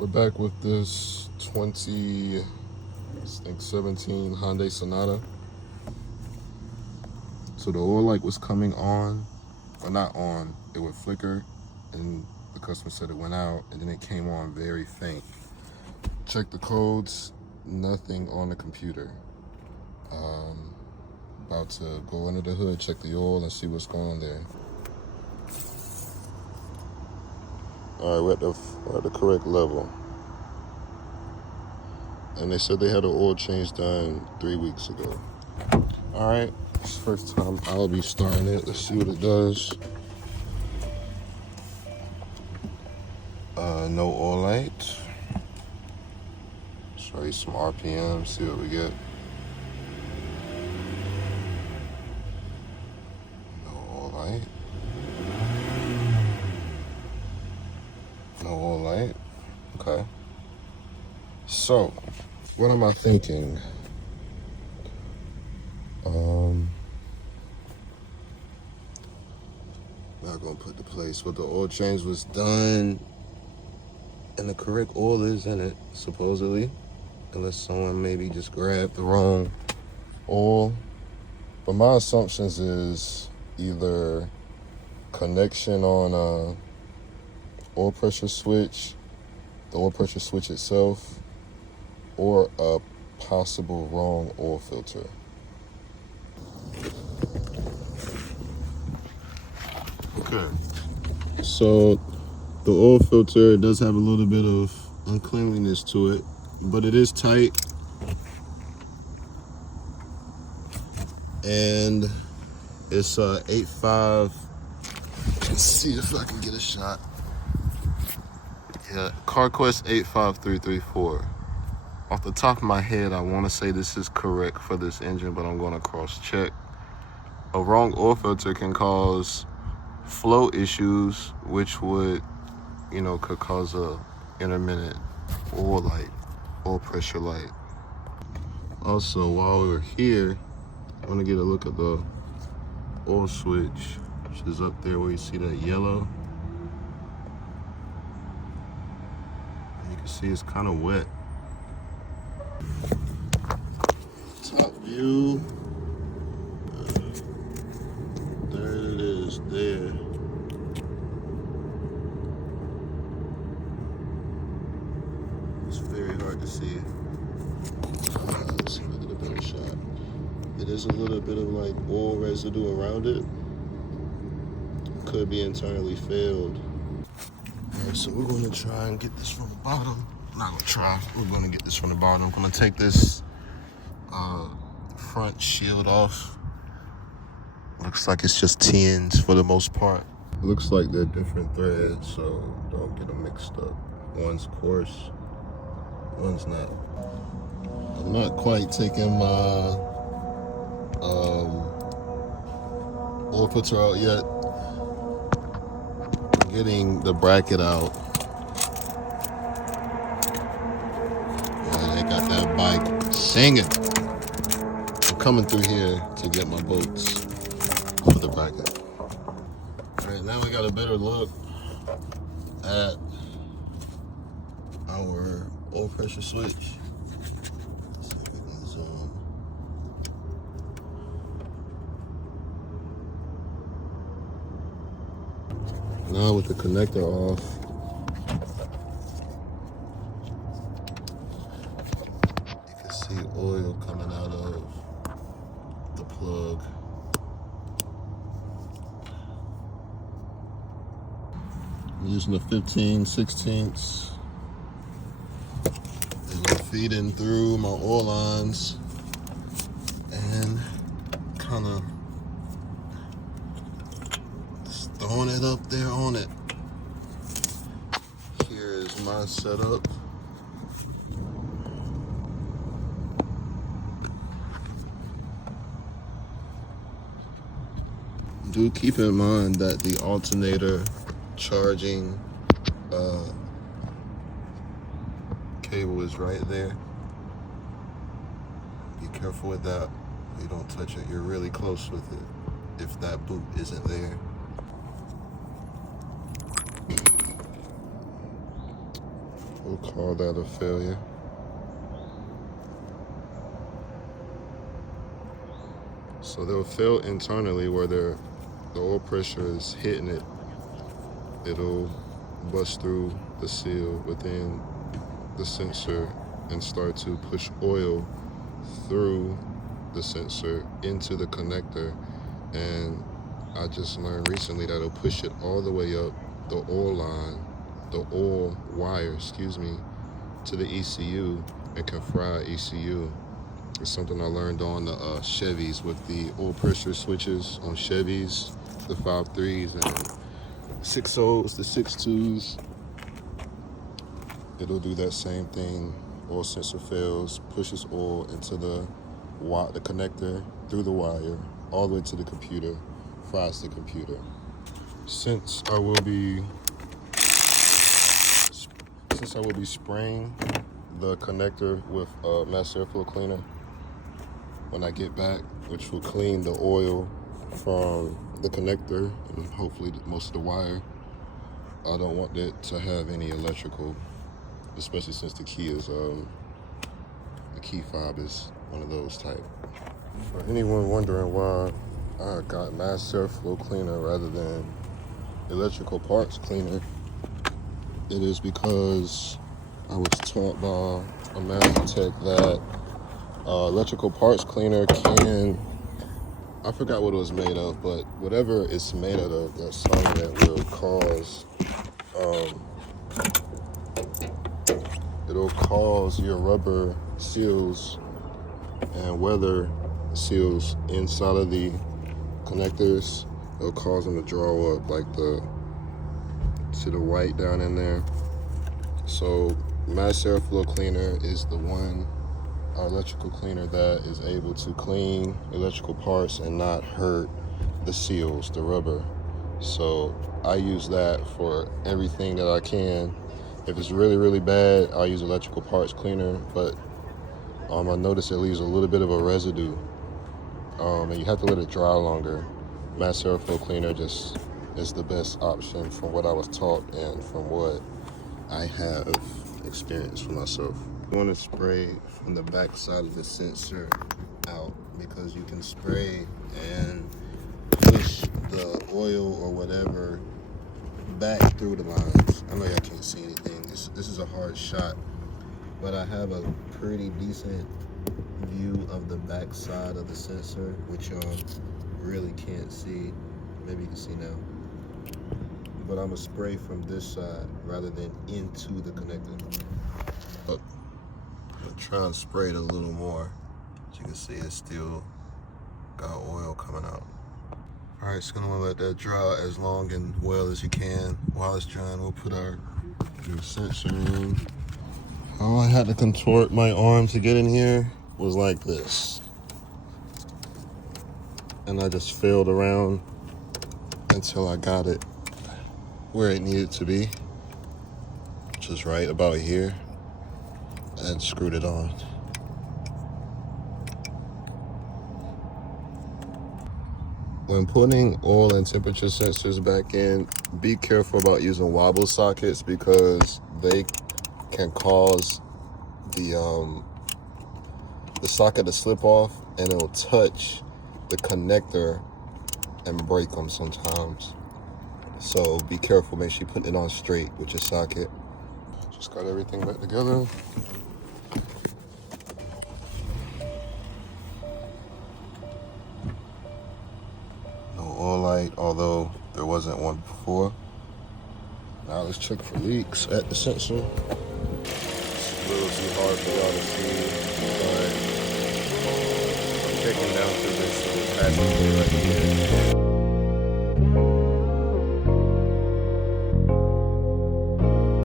We're back with this 2017 Hyundai Sonata. So the oil light was coming on, or not on, it would flicker, and the customer said it went out, and then it came on very faint. Check the codes, nothing on the computer. About to go under the hood, check the oil, and see what's going on there. All right, we're at the correct level. And they said they had an oil change done 3 weeks ago. All right, it's the first time I'll be starting it. Let's see what it does. No oil light. Show you some RPM, see what we get. No oil light. No oil light. Okay. So, what am I thinking? Not gonna put the place, but the oil change was done and the correct oil is in it, supposedly. Unless someone maybe just grabbed the wrong oil. But my assumptions is either connection on oil pressure switch, the oil pressure switch itself, or a possible wrong oil filter. Okay, so the oil filter does have a little bit of uncleanliness to it, but it is tight. And it's 8.5. Let's see if I can get a shot. Yeah, CarQuest 85334. Off the top of my head, I want to say this is correct for this engine, but I'm going to cross-check. A wrong oil filter can cause flow issues, which would, could cause a intermittent oil light, oil pressure light. Also, while we're here, I want to get a look at the oil switch, which is up there where you see that yellow. And you can see it's kind of wet. Top view. There it is, there. It's very hard to see. Let's see if I get a better shot. It is a little bit of like oil residue around it. Could be internally failed. Alright, so we're gonna try and get this from the bottom. Not gonna try, we're gonna get this from the bottom. I'm gonna take this front shield off. Looks like it's just tins for the most part. It looks like they're different threads, so don't get them mixed up. One's coarse, one's not. I'm not quite taking my oil filter out yet. I'm getting the bracket out. Yeah, they got that bike singing. I'm coming through here to get my bolts for the bracket. All right, now we got a better look at our oil pressure switch. Let's see if we can zoom. Now with the connector off, you can see oil coming out of the plug. I'm using the 15/16. And I'm feeding through my oil lines and kind of throwing it up there on it. Here is my setup. Do keep in mind that the alternator charging cable is right there. Be careful with that. You don't touch it. You're really close with it if that boot isn't there. We'll call that a failure. So they'll fail internally where the oil pressure is hitting it. It'll bust through the seal within the sensor and start to push oil through the sensor into the connector. And I just learned recently that it'll push it all the way up the oil line, the oil wire, to the ECU and can fry ECU. It's something I learned on the Chevys with the oil pressure switches on Chevys, the 5.3s and 6.0s, the 6.2s. It'll do that same thing. Oil sensor fails, pushes oil into the connector through the wire, all the way to the computer, fries the computer. Since I will be spraying the connector with mass airflow cleaner when I get back, which will clean the oil from the connector and hopefully most of the wire, I don't want it to have any electrical, especially since the key is the key fob is one of those type. For anyone wondering why I got mass airflow cleaner rather than electrical parts cleaner, it is because I was taught by a master tech that electrical parts cleaner can, I forgot what it was made of, but whatever it's made out of, that's something that will cause, it'll cause your rubber seals and weather seals inside of the connectors. It'll cause them to draw up like the white down in there. So mass airflow cleaner is the one electrical cleaner that is able to clean electrical parts and not hurt the seals, the rubber. So I use that for everything that I can. If it's really, really bad, I'll use electrical parts cleaner, but I notice it leaves a little bit of a residue, and you have to let it dry longer. Mass airflow cleaner just is the best option from what I was taught and from what I have experienced for myself. You want to spray from the back side of the sensor out because you can spray and push the oil or whatever back through the lines. I know y'all can't see anything. This is a hard shot, but I have a pretty decent view of the back side of the sensor, which y'all really can't see. Maybe you can see now. But I'm gonna spray from this side rather than into the connector. But I'm trying to spray it a little more. As you can see, it's still got oil coming out. All right, so gonna let that dry as long and well as you can. While it's drying, we'll put our new sensor in. How I had to contort my arm to get in here was like this. And I just failed around until I got it where it needed to be, which is right about here, and screwed it on. When putting oil and temperature sensors back in, be careful about using wobble sockets because they can cause the socket to slip off and it'll touch the connector and break them sometimes. So be careful, make sure you put it on straight with your socket. Just got everything back together. No oil light, although there wasn't one before. Now let's check for leaks at the sensor. It's a little too hard for y'all to see, but I'm checking down through this little passageway right here.